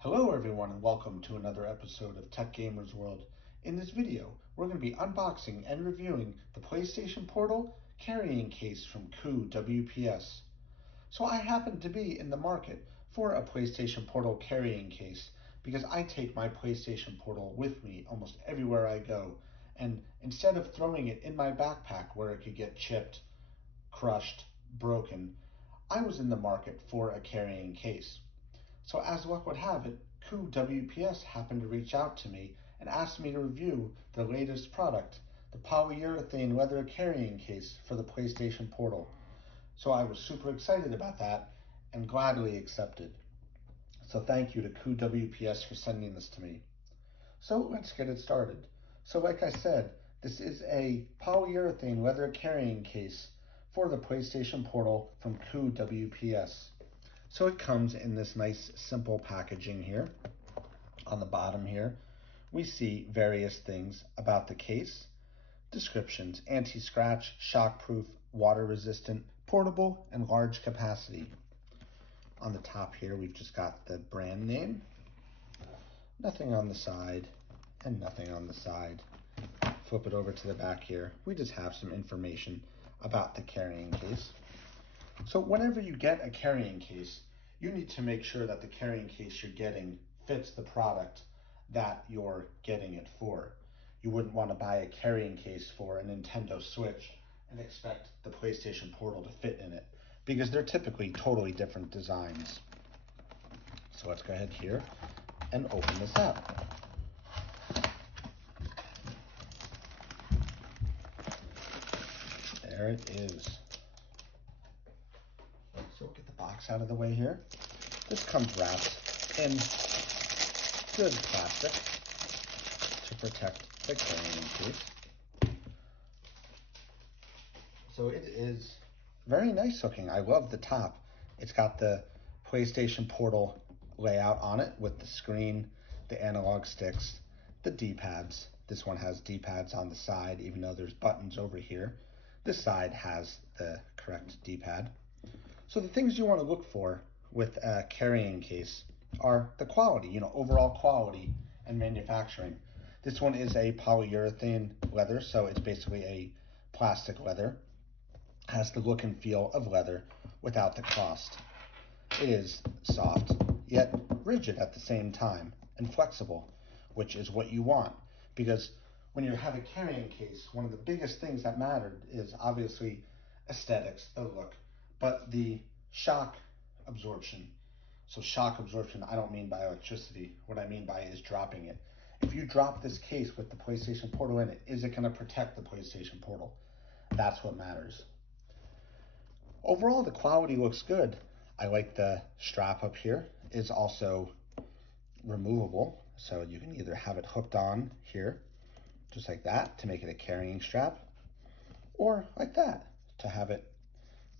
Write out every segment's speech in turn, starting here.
Hello everyone and welcome to another episode of Tech Gamers World. In this video, we're going to be unboxing and reviewing the PlayStation Portal carrying case from CooWPS. So I happen to be in the market for a PlayStation Portal carrying case because I take my PlayStation Portal with me almost everywhere I go, and instead of throwing it in my backpack where it could get chipped, crushed, broken, I was in the market for a carrying case. So as luck would have it, CooWPS happened to reach out to me and asked me to review the latest product, the polyurethane leather carrying case for the PlayStation Portal. So I was super excited about that and gladly accepted. So thank you to CooWPS for sending this to me. So let's get it started. So like I said, this is a polyurethane leather carrying case for the PlayStation Portal from CooWPS. So it comes in this nice simple packaging here. On the bottom here, we see various things about the case. Descriptions: anti-scratch, shock-proof, water-resistant, portable, and large capacity. On the top here, we've just got the brand name. Nothing on the side, and nothing on the side. Flip it over to the back here. We just have some information about the carrying case. So whenever you get a carrying case, you need to make sure that the carrying case you're getting fits the product that you're getting it for. You wouldn't want to buy a carrying case for a Nintendo Switch and expect the PlayStation Portal to fit in it, because they're typically totally different designs. So let's go ahead here and open this up. There it is. So we'll get the box out of the way here. This comes wrapped in good plastic to protect the carrying case. So it is very nice looking. I love the top. It's got the PlayStation Portal layout on it with the screen, the analog sticks, the D-pads. This one has D-pads on the side, even though there's buttons over here. This side has the correct D-pad. So the things you want to look for with a carrying case are the quality, overall quality and manufacturing. This one is a polyurethane leather, so it's basically a plastic leather. Has the look and feel of leather without the cost. It is soft, yet rigid at the same time, and flexible, which is what you want, because when you have a carrying case, one of the biggest things that mattered is obviously aesthetics, the look, but the shock absorption. So shock absorption, I don't mean by electricity. What I mean by it is dropping it. If you drop this case with the PlayStation Portal in it, is it going to protect the PlayStation Portal? That's what matters. Overall, the quality looks good. I like the strap up here is also removable. So you can either have it hooked on here, just like that, to make it a carrying strap, or like that, to have it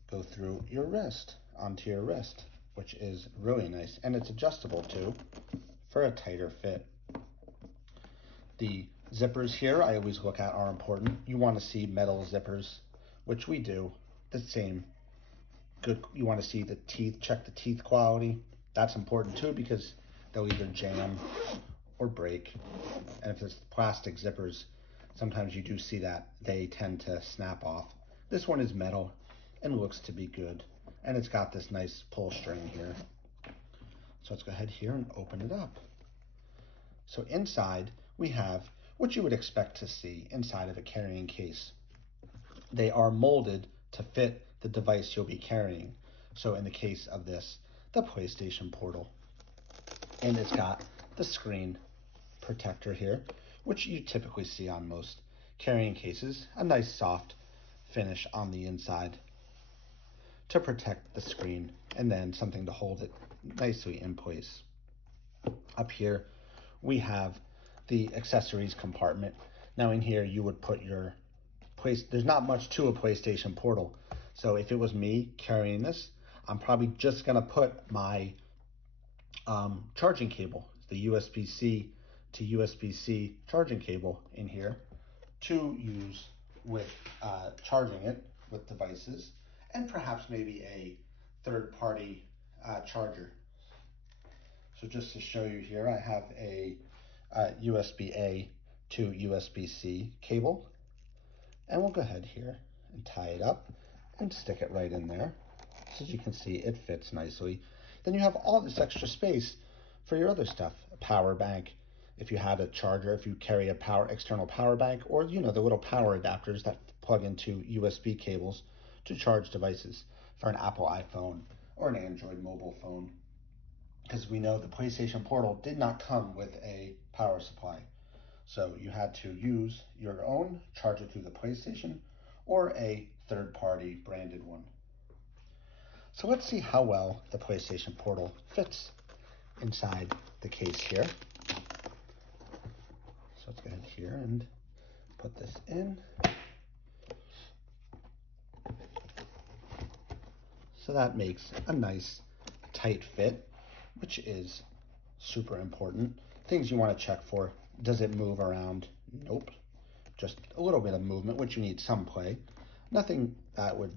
go through your wrist, onto your wrist, which is really nice. And it's adjustable too for a tighter fit. The zippers here I always look at are important. You want to see metal zippers, which we do. The same. Good. You want to see the teeth, check the teeth quality. That's important too, because they'll either jam or break. And if it's plastic zippers, sometimes you do see that they tend to snap off. This one is metal and looks to be good. And it's got this nice pull string here. So let's go ahead here and open it up. So inside we have what you would expect to see inside of a carrying case. They are molded to fit the device you'll be carrying. So in the case of this, the PlayStation Portal. And it's got the screen protector here, which you typically see on most carrying cases. A nice soft finish on the inside to protect the screen, and then something to hold it nicely in place. Up here we have the accessories compartment. Now in here you would put your there's not much to a PlayStation Portal. So if it was me carrying this, I'm probably just gonna put my charging cable, the USB-C to USB-C charging cable in here to use with charging it with devices, and perhaps maybe a third-party charger. So just to show you here, I have a USB-A to USB-C cable, and we'll go ahead here and tie it up and stick it right in there. So as you can see, it fits nicely. Then you have all this extra space for your other stuff, a power bank, if you had a charger, if you carry a external power bank, or the little power adapters that plug into USB cables to charge devices for an Apple iPhone or an Android mobile phone. Because we know the PlayStation Portal did not come with a power supply. So you had to use your own, charge it through the PlayStation, or a third-party branded one. So let's see how well the PlayStation Portal fits inside the case here. So let's go ahead here and put this in. So that makes a nice tight fit, which is super important. Things you want to check for: does it move around? Nope. Just a little bit of movement, which you need some play. Nothing that would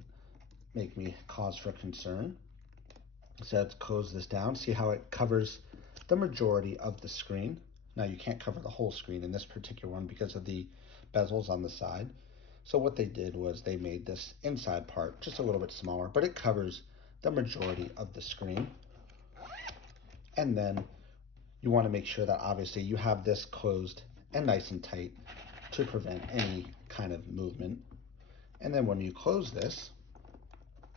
make me cause for concern. So let's close this down. See how it covers the majority of the screen. Now you can't cover the whole screen in this particular one because of the bezels on the side. So what they did was they made this inside part just a little bit smaller, but it covers the majority of the screen. And then you want to make sure that obviously you have this closed and nice and tight to prevent any kind of movement. And then when you close this,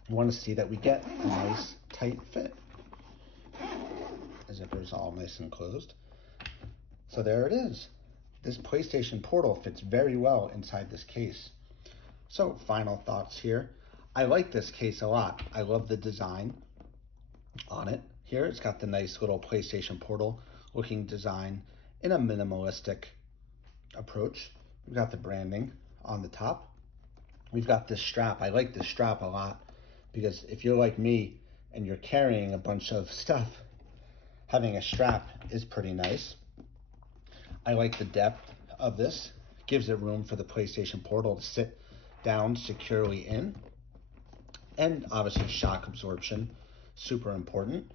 you want to see that we get a nice tight fit. The zipper's all nice and closed. So there it is. This PlayStation Portal fits very well inside this case. So final thoughts here. I like this case a lot. I love the design on it. Here it's got the nice little PlayStation Portal looking design in a minimalistic approach. We've got the branding on the top. We've got this strap. I like this strap a lot because if you're like me and you're carrying a bunch of stuff, having a strap is pretty nice. I like the depth of this. It gives it room for the PlayStation Portal to sit down securely in. And obviously shock absorption, super important.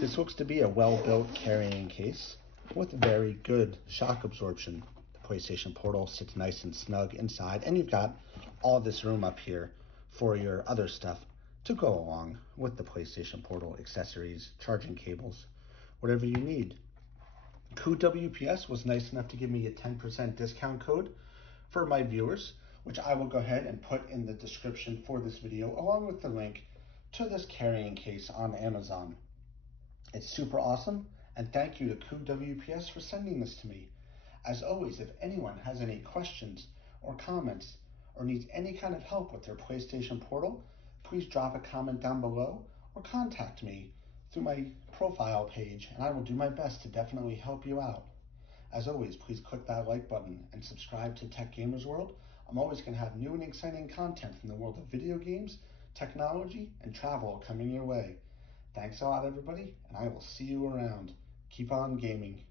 This looks to be a well-built carrying case with very good shock absorption. The PlayStation Portal sits nice and snug inside, and you've got all this room up here for your other stuff to go along with the PlayStation Portal: accessories, charging cables, whatever you need. CooWPS was nice enough to give me a 10% discount code for my viewers, which I will go ahead and put in the description for this video, along with the link to this carrying case on Amazon. It's super awesome, and thank you to CooWPS for sending this to me. As always, if anyone has any questions or comments or needs any kind of help with their PlayStation Portal, please drop a comment down below or contact me through my profile page, and I will do my best to definitely help you out. As always, please click that like button and subscribe to Tech Gamers World. I'm always going to have new and exciting content from the world of video games, technology, and travel coming your way. Thanks a lot, everybody, and I will see you around. Keep on gaming.